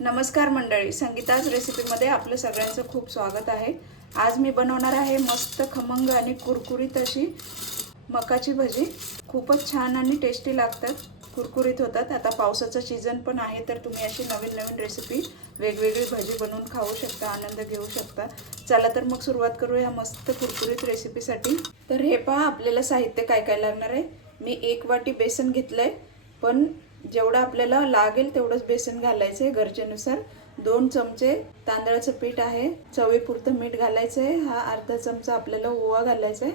नमस्कार मंडळी, संगीताज रेसिपीमध्ये आपलं सगळ्यांचं खूप स्वागत आहे। आज मी बनवणार आहे मस्त खमंग आणि कुरकुरीत अशी मकाची भजी। खूपच छान आणि टेस्टी लागतात, कुरकुरीत होतात। आता पावसाचा सीजन पण आहे, तर तुम्ही अशी नवीन नवीन रेसिपी वेगवेगळी भजी बनवून खाऊ शकता, आनंद घेऊ शकता। चला तर मग सुरुवात करूया मस्त कुरकुरीत रेसिपीसाठी। तर हे पहा, आपल्याला साहित्य काय काय लागणार आहे। मी 1 वाटी बेसन घेतलंय, पण जेवढं आपल्याला लागेल तेवढंच बेसन घालायचं आहे गरजेनुसार। 2 चमचे तांदळाचं पीठ आहे, चवीपुरतं मीठ घालायचं आहे। हा अर्धा चमचा आपल्याला ओवा घालायचा आहे,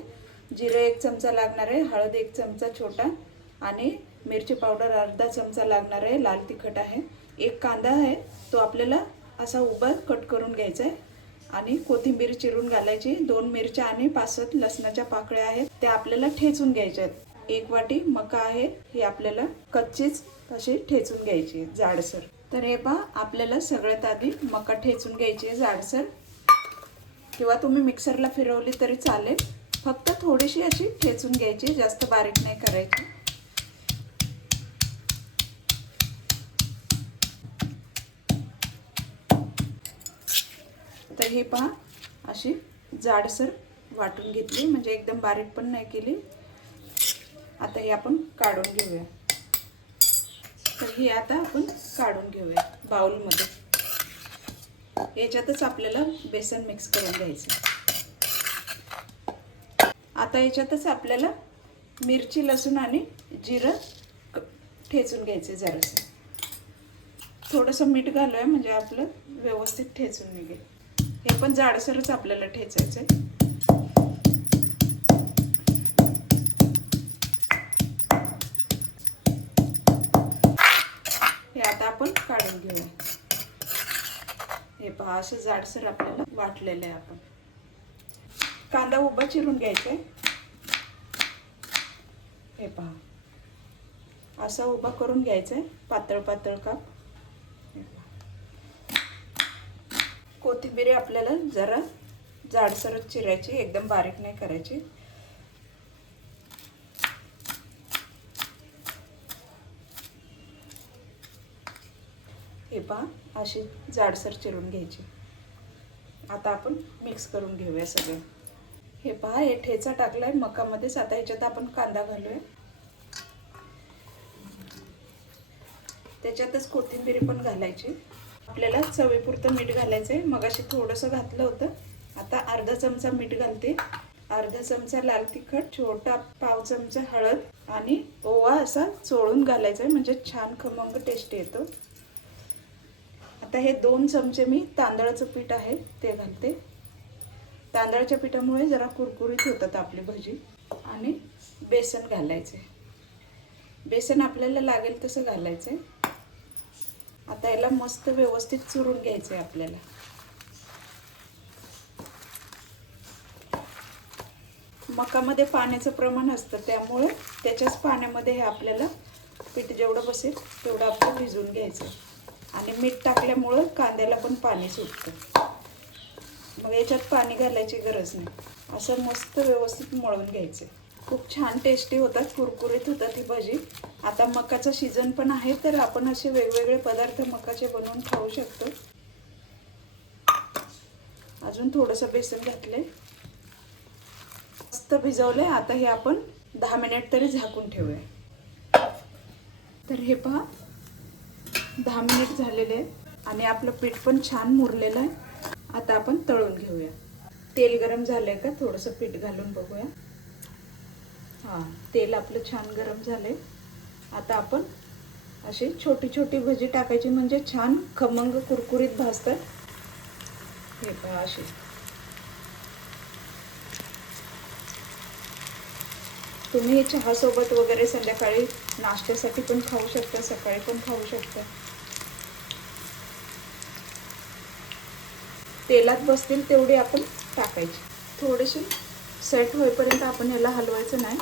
जिरे 1 चमचा लागणार आहे, हळद 1 चमचा छोटा आणि मिरची पावडर अर्धा चमचा लागणार आहे, लाल तिखट आहे। 1 कांदा आहे, तो आपल्याला असा उभा कट करून घ्यायचा आहे आणि कोथिंबीर चिरून घालायची। 2 मिरच्या आणि 5-7 लसणाच्या पाकळ्या आहेत, त्या आपल्याला ठेचून घ्यायच्या आहेत। 1 वाटी मका आहे, ही आपल्याला कच्चीच अशी ठेचून घ्यायची जाडसर। तर हे पहा, आपल्याला सगळ्यात आधी मका ठेचून घ्यायची आहे जाडसर, किंवा तुम्ही मिक्सरला फिरवली तरी चालेल। फक्त थोडीशी अशी ठेचून घ्यायची, जास्त बारीक नाही करायची। तर हे पहा, अशी जाडसर वाटून घेतली, म्हणजे एकदम बारीक पण नाही केली। आता हे आपण काढून घेऊया। तर ही आता आपण काढून घेऊया बाउलमध्ये। याच्यातच आपल्याला बेसन मिक्स करून घ्यायचं। आता याच्यातच आपल्याला मिरची, लसूण आणि जिरं ठेचून घ्यायचे जरासं। थोडंसं मीठ घालूया, म्हणजे आपलं व्यवस्थित ठेचून निघेल। हे पण जाडसरच आपल्याला ठेचायचं आहे। हे आता आपण काढून घेऊया। हे पहा, असं जाडसर आपल्याला वाटलेलं आहे। आपण कांदा उभा चिरून घ्यायचा आहे। हे पहा, असा उभा करून घ्यायचा आहे, पातळ पातळ काप। कोथिंबीर आपल्याला जरा जाडसरच चिरायची, एकदम बारीक नाही करायची। हे पहा, अशी जाडसर चिरून घ्यायची। आता आपण मिक्स करून घेऊया सगळं। हे पहा, हे ठेचा टाकलाय मकामध्येच। आता ह्याच्यात आपण कांदा घालूया, त्याच्यातच कोथिंबीर पण घालायची। आपल्याला चवीपुरतं मीठ घालायचंय, मगाशी थोडंसं घातलं होतं। आता अर्धा चमचा मीठ घालते, अर्धा चमचा लाल तिखट, छोटा पाव चमचा हळद आणि ओवा असा चोळून घालायचा, म्हणजे छान खमंग टेस्ट येतो। आता हे 2 चमचे मी तांदळाचं पीठ आहे ते घालते। तांदळाच्या पिठामुळे जरा कुरकुरीत होतात आपली भजी। आणि बेसन घालायचे, बेसन आपल्याला लागेल तसं घालायचंय। आता याला मस्त व्यवस्थित चुरून घ्यायचंय आपल्याला। मकामध्ये पाण्याचं प्रमाण असतं, त्यामुळे त्याच्याच पाण्यामध्ये हे आपल्याला पीठ जेवढं बसेल तेवढं आपण भिजवून घ्यायचं। आणि मीठ टाकल्यामुळे कांद्याला पण पाणी सुटतं, मग याच्यात पाणी घालायची गरज नाही। असं मस्त व्यवस्थित मळून घ्यायचं। खूप छान टेस्टी होतात, कुरकुरीत होतात ही भजी। आता मकाचा सीजन पण आहे, तर आपण असे वेगवेगळे पदार्थ मकाचे बनवून खाऊ शकतो। अजून थोडंसं बेसन घातले, मस्त भिजवले। आता हे आपण 10 मिनिट तरी झाकून ठेवूया। तर हे पहा, 10 मिनिट झालेले आहेत आणि आपलं पीठ पण छान मुरलेलं आहे। आता आपण तळून घेऊया। तेल गरम झालंय का, थोडंसं पीठ घालून बघूया। हां, तेल आपलं छान गरम झालंय। आता आपण अशी छोटी छोटी भजी टाकायची, म्हणजे छान खमंग कुरकुरीत भाजतात। हे पहा, अशी तुम्ही हे चहासोबत वगैरे संध्याकाळी नाश्त्यासाठी पण खाऊ शकता, सकाळी पण खाऊ शकता। तेलात बसतील तेवढी आपण टाकायची। थोडीशी सेट होईपर्यंत आपण याला हलवायचं नाही।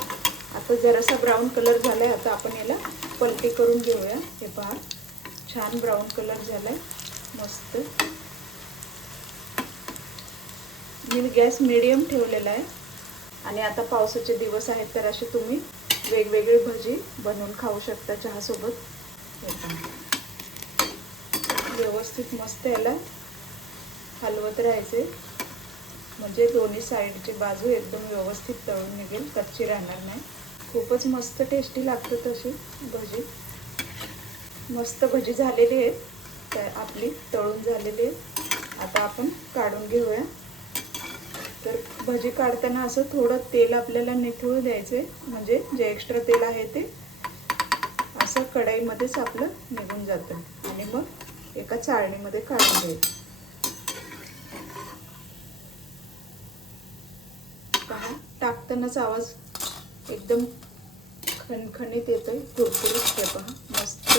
आता जरासा ब्राऊन कलर झालाय, आता आपण याला पलटी करून घेऊया। हे पहा, छान ब्राऊन कलर झालाय, मस्त। मी गॅस मीडियम ठेवलेला आहे। आणि आता पावसाचे दिवस आहेत, तर अशी तुम्ही वेगवेगळी भजी बनवून खाऊ शकता चहासोबत। व्यवस्थित मस्त याला हलवत राहायचे, म्हणजे दोन्ही साईडची बाजू एकदम व्यवस्थित तळून निघेल, कच्ची राहणार नाही. खूपच मस्त टेस्टी लागते तशी भजी. मस्त भजी झालेली आहे, तर आपली तळून झालेली आहे. आता आपण काढून घेऊया. तर भजी काढताना असं थोडं तेल आपल्याला निथळू द्यायचे, म्हणजे जे एक्स्ट्रा तेल आहे ते असं कढईमध्येच आपलं निघून जातं. आणि मग एका चाळणीमध्ये काढून घ्यायचं. पहा, टाकतानाच आवाज एकदम खणखणीत येतोय, कुरकुरीत. हे पहा, मस्त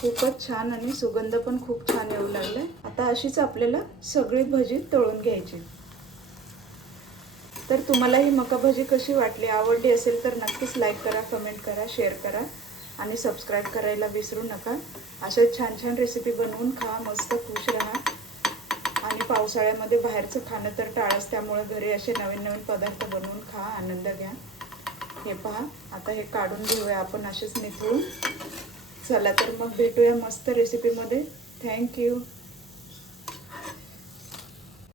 खूपच छान आणि सुगंध पण खूप छान येऊ लागलाय. आता अशीच आपल्याला सगळी भजी तळून घ्यायची. तर तुम्हाला ही मका भजी कशी वाटली, आवडली असेल तर नक्कीच लाईक करा, कमेंट करा, शेअर करा आणि सबस्क्राईब करायला विसरू नका. अशा छान छान रेसिपी बनवून खा, मस्त खुश राहा. आणि पावसाळ्यामध्ये बाहेरचं खाणं तर टाळाच, त्यामुळे घरी असे नवीन नवीन पदार्थ बनवून खा, आनंद घ्या. हे पहा, आता हे काढून घेऊया आपण असेच निथळून. चला तर मग भेटूया मस्त रेसिपीमध्ये. थँक्यू.